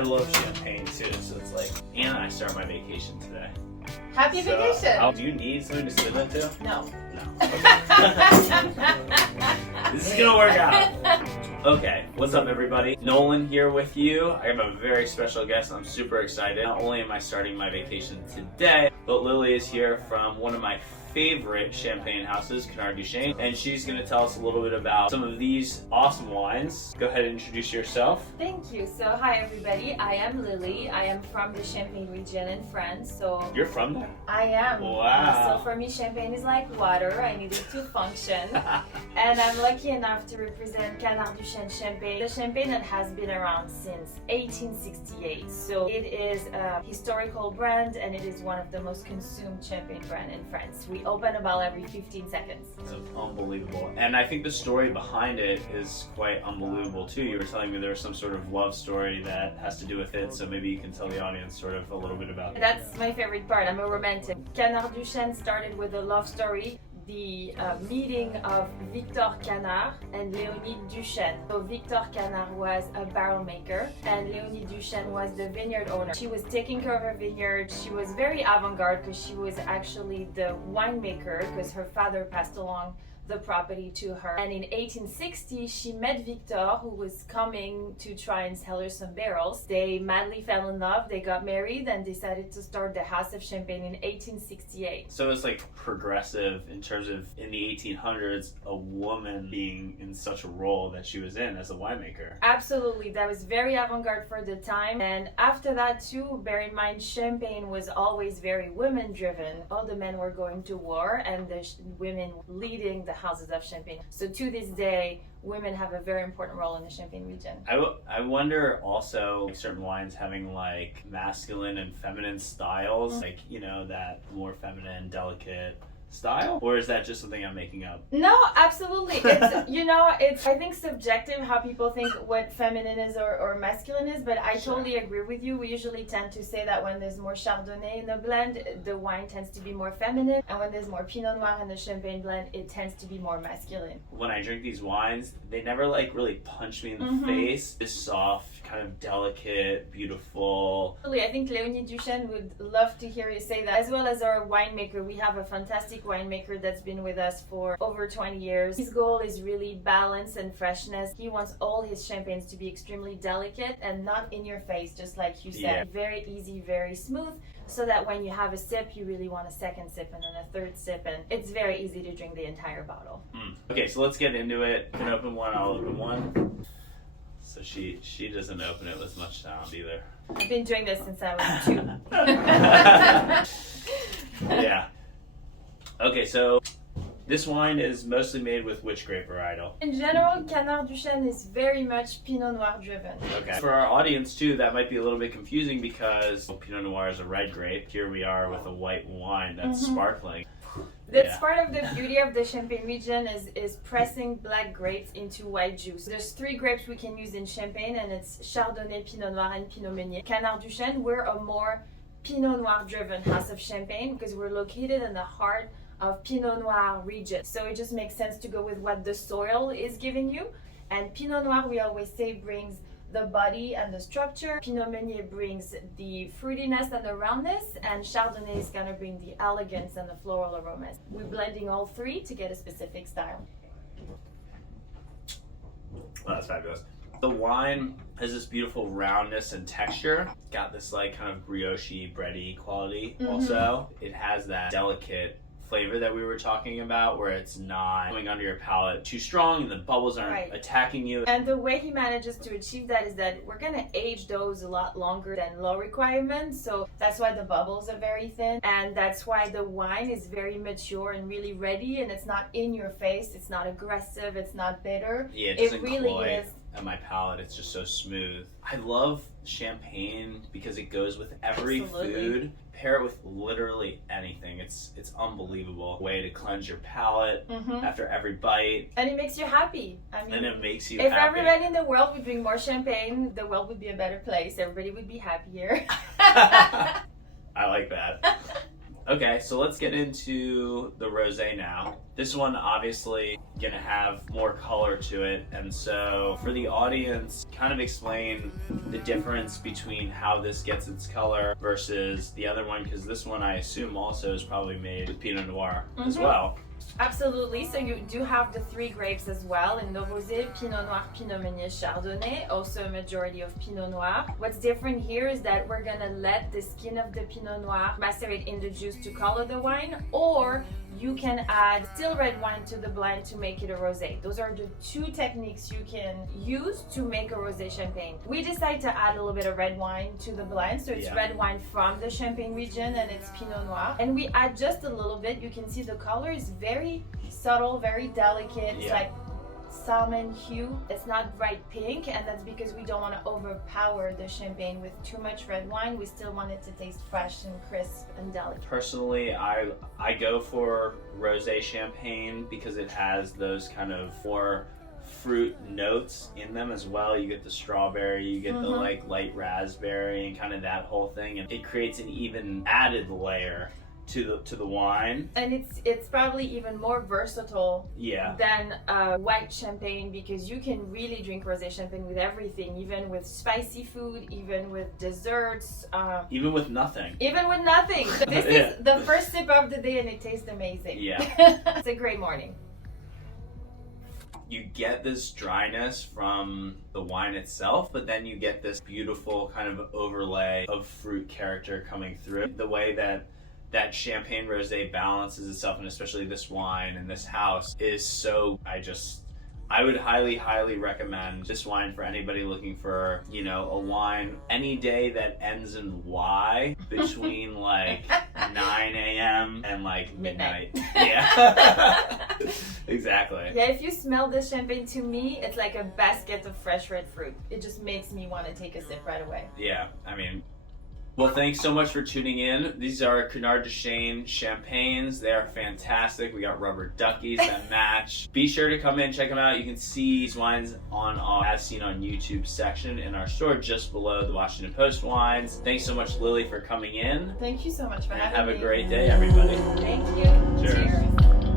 I love champagne too, so it's like, and I start my vacation today. Happy vacation! Do you need something to sit into? No. No. This is gonna work out. Okay, what's up everybody? Nolan here with you. I have a very special guest. I'm super excited. Not only am I starting my vacation today, but Lily is here from one of my favorite champagne houses, Canard-Duchêne, and she's going to tell us a little bit about some of these awesome wines. Go ahead and introduce yourself. Thank you. So hi everybody, I am Lily. I am from the Champagne region in France. So You're from there? I am. Wow. So for me, champagne is like water. I need it to function. And I'm lucky enough to represent Canard-Duchêne champagne, the champagne that has been around since 1868. So it is a historical brand and it is one of the most consumed champagne brand in France. We open a bottle every 15 seconds. That's unbelievable. And I think the story behind it is quite unbelievable too. You were telling me there was some sort of love story that has to do with it, so maybe you can tell the audience sort of a little bit about that. That's my favorite part. I'm a romantic. Canard-Duchêne started with a love story. The meeting of Victor Canard and Léonie Duchêne. So Victor Canard was a barrel maker and Léonie Duchêne was the vineyard owner. She was taking care of her vineyard. She was very avant-garde because she was actually the winemaker because her father passed along the property to her. And in 1860, she met Victor, who was coming to try and sell her some barrels. They madly fell in love, they got married, and decided to start the House of Champagne in 1868. So it's like progressive in terms of in the 1800s, a woman being in such a role that she was in as a winemaker. Absolutely, that was very avant-garde for the time. And after that too, bear in mind, champagne was always very women-driven. All the men were going to war and the women leading the houses of champagne. So to this day, women have a very important role in the Champagne region. I wonder also certain wines having like masculine and feminine styles, like, you know, that more feminine, delicate style, or is that just something I'm making up? No, absolutely. It's, you know, it's, I think, subjective how people think what feminine is or masculine is, but I totally agree with you. We usually tend to say that when there's more Chardonnay in the blend, the wine tends to be more feminine, and when there's more Pinot Noir in the Champagne blend, it tends to be more masculine. When I drink these wines, they never like really punch me in the face. It's soft, kind of delicate, beautiful. I think Léonie Duchêne would love to hear you say that, as well as our winemaker. We have a fantastic winemaker that's been with us for over 20 years. His goal is really balance and freshness. He wants all his champagnes to be extremely delicate and not in your face, just like you said. Yeah. Very easy, very smooth, so that when you have a sip, you really want a second sip and then a third sip, and it's very easy to drink the entire bottle. Okay, so let's get into it. You can open one, I'll open one. So she doesn't open it with much sound either. I've been doing this since I was 2. Yeah. Okay, so this wine is mostly made with which grape varietal? In general, Canard-Duchêne is very much Pinot Noir driven. Okay. For our audience too, that might be a little bit confusing because Pinot Noir is a red grape. Here we are with a white wine that's sparkling. That's part of the beauty of the Champagne region is pressing black grapes into white juice. There's 3 grapes we can use in Champagne, and it's Chardonnay, Pinot Noir, and Pinot Meunier. Canard-Duchêne, we're a more Pinot Noir driven house of champagne because we're located in the heart of Pinot Noir region. So it just makes sense to go with what the soil is giving you. And Pinot Noir, we always say, brings the body and the structure. Pinot Meunier brings the fruitiness and the roundness, and Chardonnay is gonna bring the elegance and the floral aromas. We're blending all 3 to get a specific style. Oh, that's fabulous. The wine has this beautiful roundness and texture. Got this like kind of brioche, bready quality also. It has that delicate flavor that we were talking about where it's not coming under your palate too strong and the bubbles aren't attacking you. And the way he manages to achieve that is that we're going to age those a lot longer than low requirements, so that's why the bubbles are very thin, and that's why the wine is very mature and really ready, and it's not in your face, it's not aggressive, it's not bitter. Yeah, it doesn't really cloy is. At my palate, it's just so smooth. I love champagne because it goes with every food. Pair it with literally anything. It's unbelievable way to cleanse your palate after every bite. And it makes you happy. I mean, and it makes you if happy. everybody in the world would drink more champagne, the world would be a better place. Everybody would be happier. I like that. Okay, so let's get into the rosé now. This one obviously gonna have more color to it, and so for the audience, kind of explain the difference between how this gets its color versus the other one, because this one I assume also is probably made with Pinot Noir as well. Absolutely. So you do have the 3 grapes as well in the rosé: Pinot Noir, Pinot Meunier, Chardonnay, also a majority of Pinot Noir. What's different here is that we're gonna let the skin of the Pinot Noir macerate in the juice to color the wine, or you can add still red wine to the blend to make it a rosé. Those are the 2 techniques you can use to make a rosé champagne. We decided to add a little bit of red wine to the blend, so it's red wine from the Champagne region and it's Pinot Noir. And we add just a little bit. You can see the color is very subtle, very delicate. It's like salmon hue. It's not bright pink, and that's because we don't want to overpower the champagne with too much red wine. We still want it to taste fresh and crisp and delicate. Personally, I go for rosé champagne because it has those kind of more fruit notes in them as well. You get the strawberry, you get the like light raspberry, and kind of that whole thing, and it creates an even added layer to the wine. And it's probably even more versatile than white champagne, because you can really drink rosé champagne with everything, even with spicy food, even with desserts, even with nothing. Even with nothing. This is the first sip of the day and it tastes amazing. Yeah. It's a great morning. You get this dryness from the wine itself, but then you get this beautiful kind of overlay of fruit character coming through. The way that champagne rosé balances itself, and especially this wine and this house, is so, I would highly recommend this wine for anybody looking for, you know, a wine any day that ends in Y between like 9 a.m. and like midnight. Yeah. Exactly. Yeah, if you smell this champagne, to me, it's like a basket of fresh red fruit. It just makes me want to take a sip right away. Yeah, I mean, well, thanks so much for tuning in. These are Canard-Duchêne champagnes. They are fantastic. We got rubber duckies that match. Be sure to come in, check them out. You can see these wines on our As Seen on YouTube section in our store just below the Washington Post wines. Thanks so much, Lily, for coming in. Thank you so much for having me. Have a great day, everybody. Thank you. Cheers. Cheers.